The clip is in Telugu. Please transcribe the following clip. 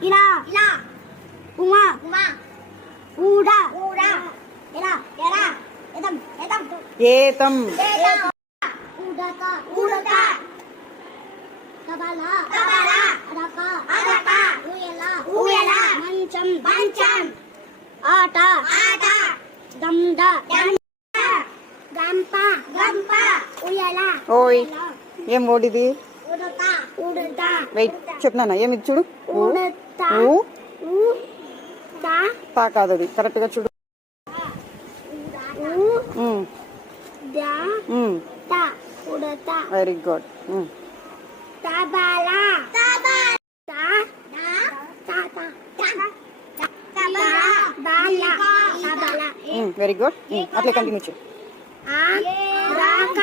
ఇలా ఇలా ఉమా ఉమా ఊడా ఊడా ఎలా ఎలా ఎదం ఎదం ఏతం ఊడక ఊడక కబల కబల అడక అడక ఊయల ఊయల మంచం మంచం ఆట ఆట దండ గంప గంప ఊయల ఓయ్ ఏం వర్డ్ ఇది ఉడత ఉడత వెయిట్ చెప్తున్నానా ఏమి ఇది చూడు ఉడత ఊ ఉడత తా కాదు అది కరెక్ట్ గా చూడు ఉడత ఉడత వెరీ గుడ్ తబల తబల వెరీ గుడ్ అట్లే కంటిన్యూ చేయి రాక